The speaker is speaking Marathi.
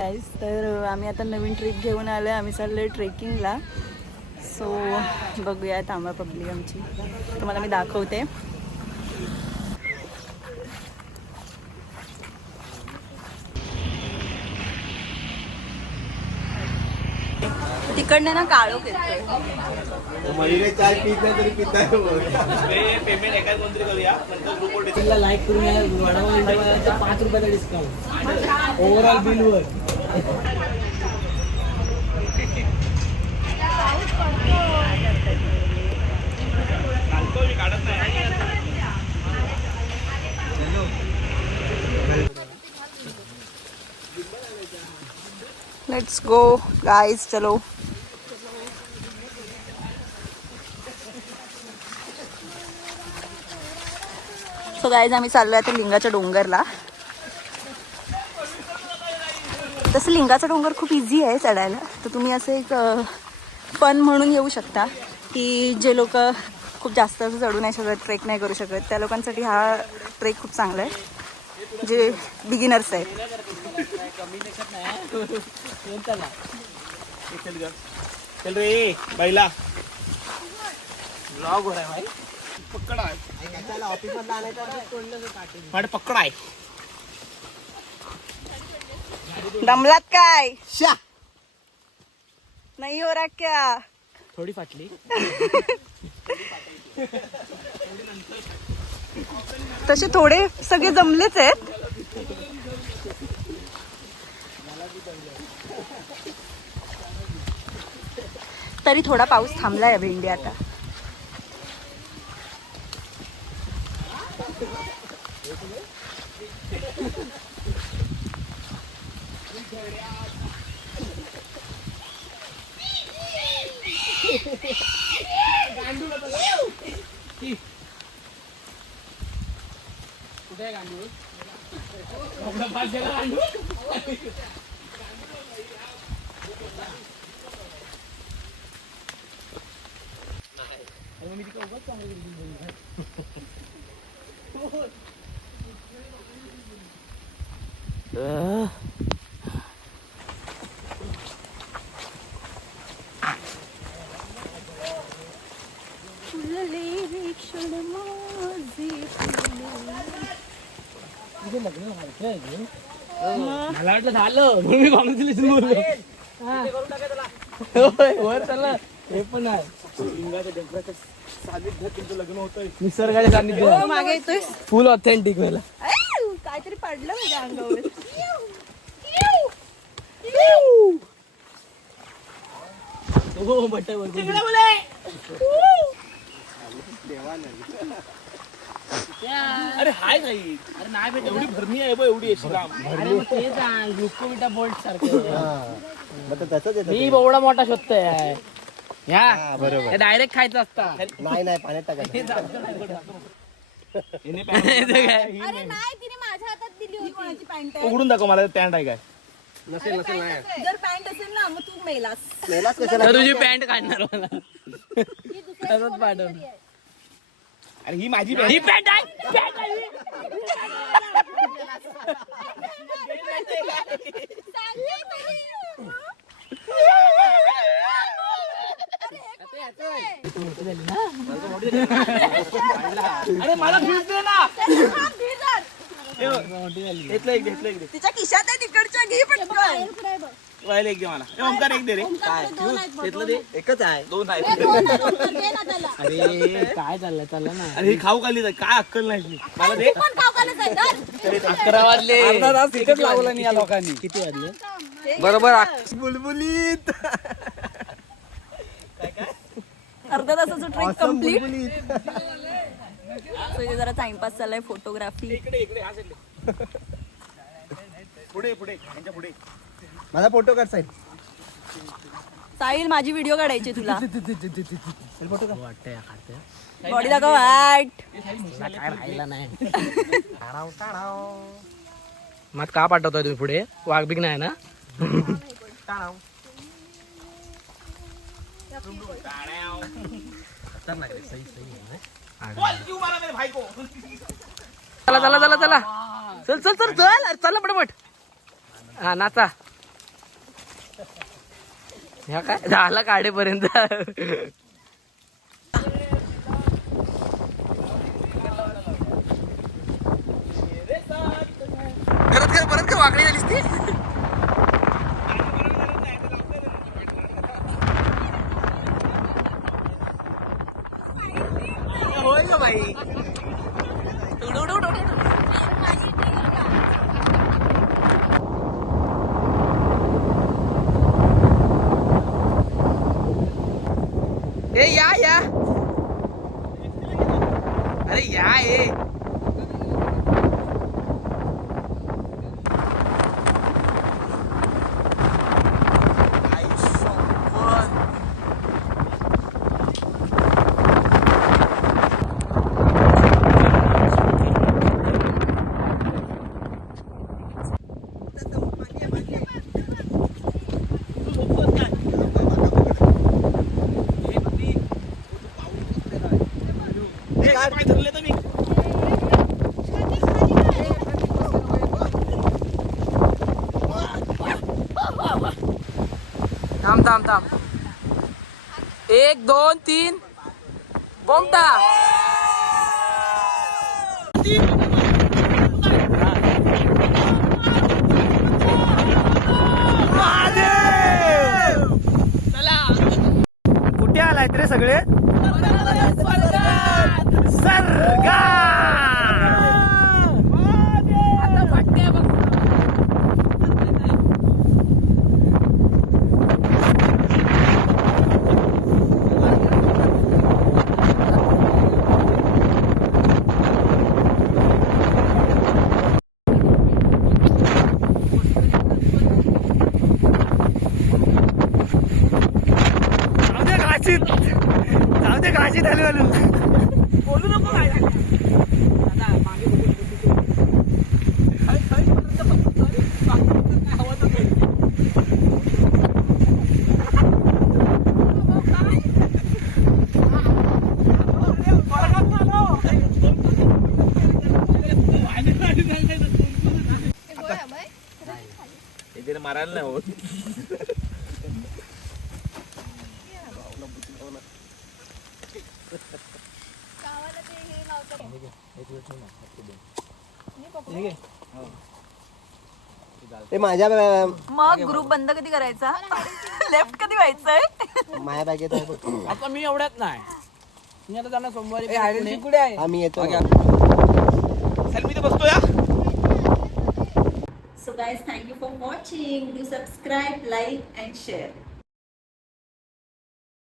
गाईस, तर आम्ही आता नवीन ट्रिप घेऊन आलो आहे. आम्ही चाललो आहे ट्रेकिंगला. सो बघूया थांबा पब्लिक आमची, तुम्हाला मी दाखवते. तिकडनं ना काळोख येतोय. चाय पीत नाही तरी पिताय. पेमेंट एका कोणतरी करूया, नंतर ग्रुपवर लाईक करून या. 5 रुपयाचा डिस्काउंट ओव्हरऑल बिलवर. लेट्स गो गाइस, चलो. सो गाइस, आम्ही चाललो आहे आता लिंगाच्या डोंगरला. तसं लिंगाचा डोंगर खूप इझी आहे चढायला, तर तुम्ही असं एक फन म्हणून येऊ शकता की जे लोक खूप जास्त असं चढू नाही शकत, ट्रेक नाही करू शकत, त्या लोकांसाठी हा ट्रेक खूप चांगला आहे, जे बिगिनर्स आहेत. चल रे बैला, ब्लॉग हो रहा है भाई. पकड़ा है ऑफिस मधला आणायचा, पकड़ा आहे. दमलात काय? नाही हो रहा क्या? थोडी फाटली. तसे थोडे सगळे जमलेच आहेत. तरी थोडा पाऊस थांबलाय भेंडी आता. कुठे गांडूळ? गांडूळ मला वाटलं झालं म्हणून मी कॉंग्रॅच्युलेशन बोललो. वर चालला हे पण आहे. लिंगाच्या डोंगराच्या सानिध्यात तुमचं लग्न होतंय, निसर्गाच्या सानिध्यात. मागे येतोय फुल ऑथेंटिक व्हायला. काहीतरी पडलं माझ्या अंगावर. हो बट्टा अरे हाय काही. अरे नाही भेट, एवढी भरणी आहे बघ, एवढी अशी लांब. ग्लुकोविटा बोल्ट सारखं मी एवढा मोठा शोधतोय. ह्या बरोबर डायरेक्ट खायचं असता. नाही नाही पाण्यात टाकायचं. उघडून दाखव मला पॅन्ट आहे काय. नसेल नसेल नाही. जर पॅन्ट असेल ना मग तू मेलास. तर तुझी पॅन्ट काढणार मला. पाठवणार. अरे ही माझी ही पॅन्ट आहे. अरे मला भिजते ना. तिच्या खिशात आहे तिकडच्या, घे पटकन. वायला एक दे मला. ओमकार एक दे रे. काय घेतलं दे. एकच आहे, दोन आहे. अरे काय चाललंय, चाललं ना. अरे खाऊ खाली काय अक्कल नाही मला दे. 11 वाजले. अर्धा तास तिकट लावला नाही या लोकांनी. किती वाजले बरोबर? बुलबुलीत. अर्धा तासाचं ट्रेक कम्प्लीट. इथे जरा टाइमपास चाललाय, फोटोग्राफी. इकडे इकडे हा साईडला. पुढे पुढे यांच्या पुढे माझा फोटो काढ साईड. साहिल, माझी व्हिडिओ काढायची तुला. फोटो काढ. बॉडी दाखव. हॅट काय राहिला नाही. मग का पाठवताय तुम्ही पुढे? वाघ बिग नाही ना. चला चला चला चला. चल चल चल चल चला पटपट. हा नाचा. ह्या काय झाला काढेपर्यंत. परत काय वाकडी झालीस ती. होय का बाई. ए या अरे या ए. थांब 1 2 3 बोमटा. कुठे आलायत रे सगळे. सर्गा. जाऊ दे घाशीत आली घालून. बोलू नको काय. मारायला नाही होत. माझ्या मग ग्रुप बंद कधी करायचा. लेफ्ट कधी व्हायचंय. माझ्या बॅगेत आहे. आता मी एवढ्यात नाही. मी आता जाणार सोमवारी. कुठे आहे. आम्ही येतो. चल मी तर बसतो या. So guys, thank you for watching. Do subscribe, like and share.